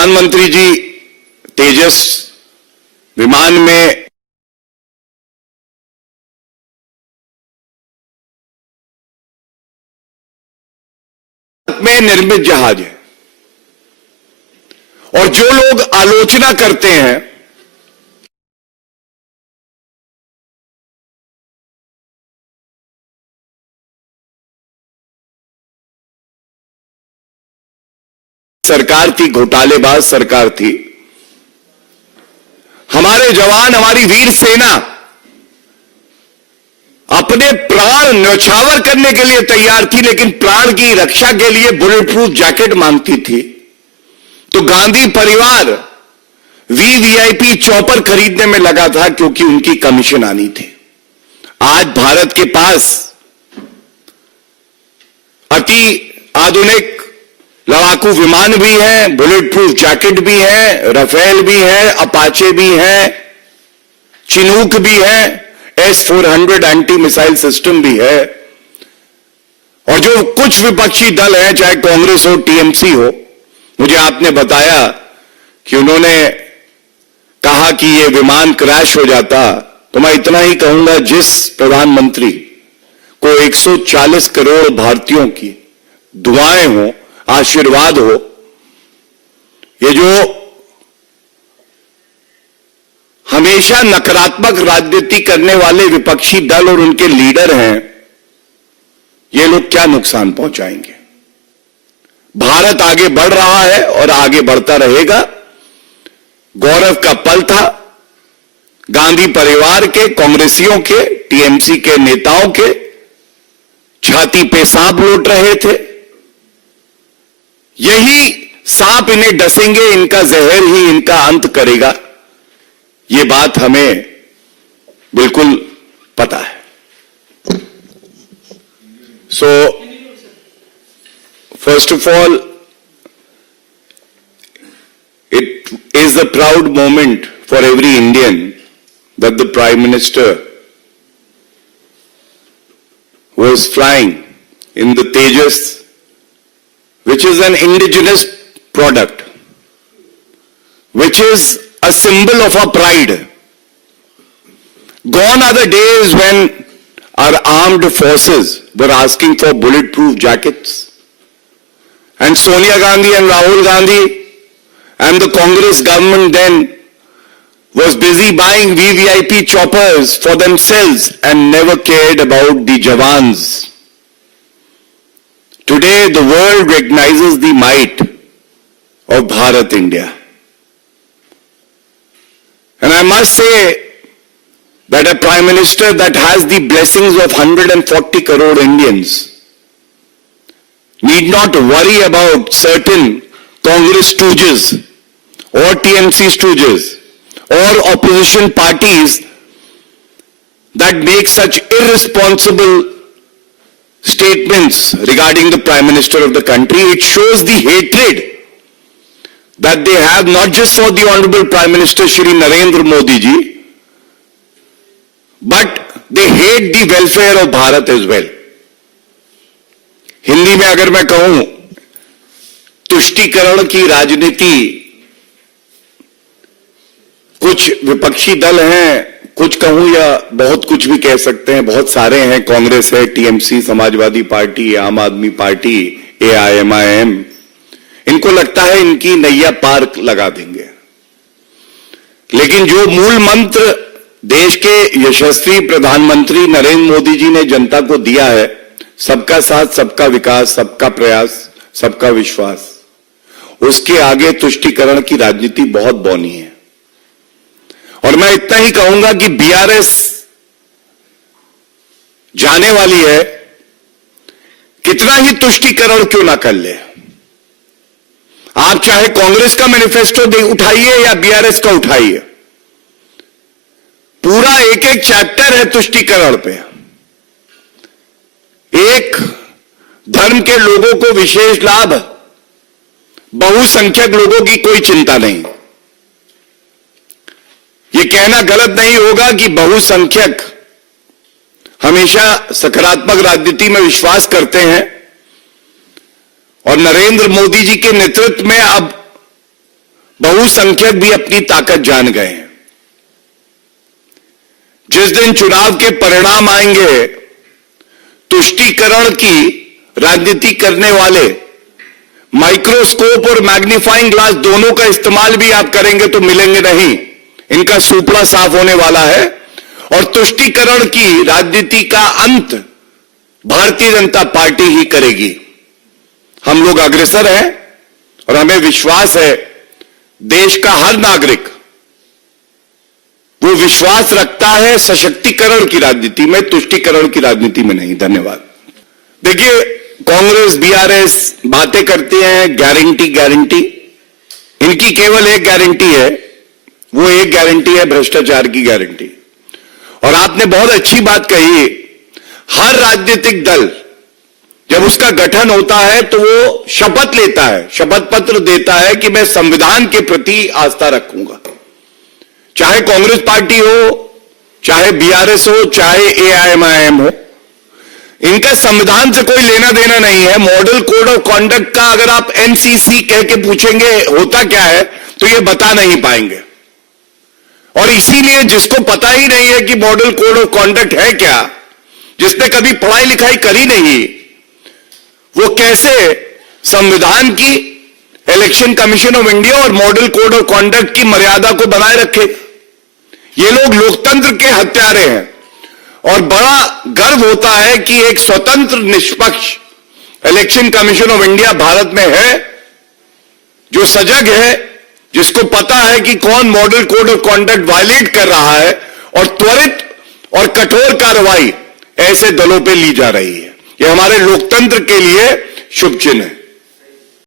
प्रधानमंत्री जी तेजस विमान में निर्मित जहाज है, और जो लोग आलोचना करते हैं सरकार थी, घोटालेबाज सरकार थी, हमारे जवान, हमारी वीर सेना अपने प्राण न्यौछावर करने के लिए तैयार थी, लेकिन प्राण की रक्षा के लिए बुलेट प्रूफ जैकेट मांगती थी। तो गांधी परिवार वीवीआईपी चॉपर खरीदने में लगा था, क्योंकि उनकी कमीशन आनी थी। आज भारत के पास अति आधुनिक लड़ाकू विमान भी है, बुलेट प्रूफ जैकेट भी है, राफेल भी है, अपाचे भी है, चिनूक भी है, S-400 एंटी मिसाइल सिस्टम भी है। और जो कुछ विपक्षी दल हैं, चाहे कांग्रेस हो, टीएमसी हो, मुझे आपने बताया कि उन्होंने कहा कि यह विमान क्रैश हो जाता, तो मैं इतना ही कहूंगा, जिस प्रधानमंत्री को 140 करोड़ भारतीयों की दुआएं हो, आशीर्वाद हो, ये जो हमेशा नकारात्मक राजनीति करने वाले विपक्षी दल और उनके लीडर हैं, ये लोग क्या नुकसान पहुंचाएंगे। भारत आगे बढ़ रहा है और आगे बढ़ता रहेगा। गौरव का पल था गांधी परिवार के, कांग्रेसियों के, टीएमसी के नेताओं के, छाती पे सांप लौट रहे थे। यही सांप इन्हें डसेंगे, इनका जहर ही इनका अंत करेगा, ये बात हमें बिल्कुल पता है। So first of all, it is a proud moment for every Indian that the Prime Minister was flying in the Tejas, which is an indigenous product, which is a symbol of our pride. Gone are the days when our armed forces were asking for bulletproof jackets, and Sonia Gandhi and Rahul Gandhi and the Congress government then was busy buying VVIP choppers for themselves and never cared about the Jawans. Today the world recognizes the might of Bharat India. And I must say that a Prime Minister that has the blessings of 140 crore Indians need not worry about certain Congress stooges or TMC stooges or opposition parties that make such irresponsible statements regarding the Prime Minister of the country. It shows the hatred that they have, not just for the Honorable Prime Minister Shri Narendra Modi ji, but they hate the welfare of Bharat as well. Hindi में अगर मैं कहूं, तुष्टीकरण की राजनीति कुछ विपक्षी दल हैं, कुछ कहूं या बहुत कुछ भी कह सकते हैं, बहुत सारे हैं, कांग्रेस है, टीएमसी, समाजवादी पार्टी, आम आदमी पार्टी, AIMIM, इनको लगता है इनकी नैया पार लगा देंगे। लेकिन जो मूल मंत्र देश के यशस्वी प्रधानमंत्री नरेंद्र मोदी जी ने जनता को दिया है, सबका साथ, सबका विकास, सबका प्रयास, सबका विश्वास, उसके आगे तुष्टीकरण की राजनीति बहुत बौनी है। और मैं इतना ही कहूंगा कि बीआरएस जाने वाली है, कितना ही तुष्टीकरण क्यों ना कर ले। आप चाहे कांग्रेस का मैनिफेस्टो उठाइए या बीआरएस का उठाइए, पूरा एक एक चैप्टर है तुष्टीकरण पे। एक, धर्म के लोगों को विशेष लाभ, बहुसंख्यक लोगों की कोई चिंता नहीं। यह कहना गलत नहीं होगा कि बहुसंख्यक हमेशा सकारात्मक राजनीति में विश्वास करते हैं, और नरेंद्र मोदी जी के नेतृत्व में अब बहुसंख्यक भी अपनी ताकत जान गए हैं। जिस दिन चुनाव के परिणाम आएंगे, तुष्टीकरण की राजनीति करने वाले माइक्रोस्कोप और मैग्नीफाइंग ग्लास दोनों का इस्तेमाल भी आप करेंगे तो मिलेंगे नहीं। इनका सुपड़ा साफ होने वाला है और तुष्टीकरण की राजनीति का अंत भारतीय जनता पार्टी ही करेगी। हम लोग अग्रसर हैं और हमें विश्वास है देश का हर नागरिक वो विश्वास रखता है सशक्तिकरण की राजनीति में, तुष्टीकरण की राजनीति में नहीं। धन्यवाद। देखिए, कांग्रेस बीआरएस बातें करते हैं गारंटी गारंटी। इनकी केवल एक गारंटी है, वो एक गारंटी है भ्रष्टाचार की गारंटी। और आपने बहुत अच्छी बात कही, हर राजनीतिक दल जब उसका गठन होता है तो वो शपथ लेता है, शपथ पत्र देता है कि मैं संविधान के प्रति आस्था रखूंगा। चाहे कांग्रेस पार्टी हो, चाहे बीआरएस हो, चाहे एआईएमआईएम हो, इनका संविधान से कोई लेना देना नहीं है। मॉडल कोड ऑफ कॉन्डक्ट का अगर आप एमसीसी कह के पूछेंगे होता क्या है तो ये बता नहीं पाएंगे। और इसीलिए जिसको पता ही नहीं है कि मॉडल कोड ऑफ कॉन्डक्ट है क्या, जिसने कभी पढ़ाई लिखाई करी नहीं, वो कैसे संविधान की, इलेक्शन कमीशन ऑफ इंडिया और मॉडल कोड ऑफ कॉन्डक्ट की मर्यादा को बनाए रखे। ये लोग लोकतंत्र के हत्यारे हैं और बड़ा गर्व होता है कि एक स्वतंत्र निष्पक्ष election commission of India Bharat में है, जो सजग है, जिसको पता है कि कौन model code of conduct violate कर रहा है और त्वरित और कठोर कार्रवाई ऐसे दलों पे ली जा रही है। ये हमारे लोकतंत्र के लिए शुभ चिन्ह है।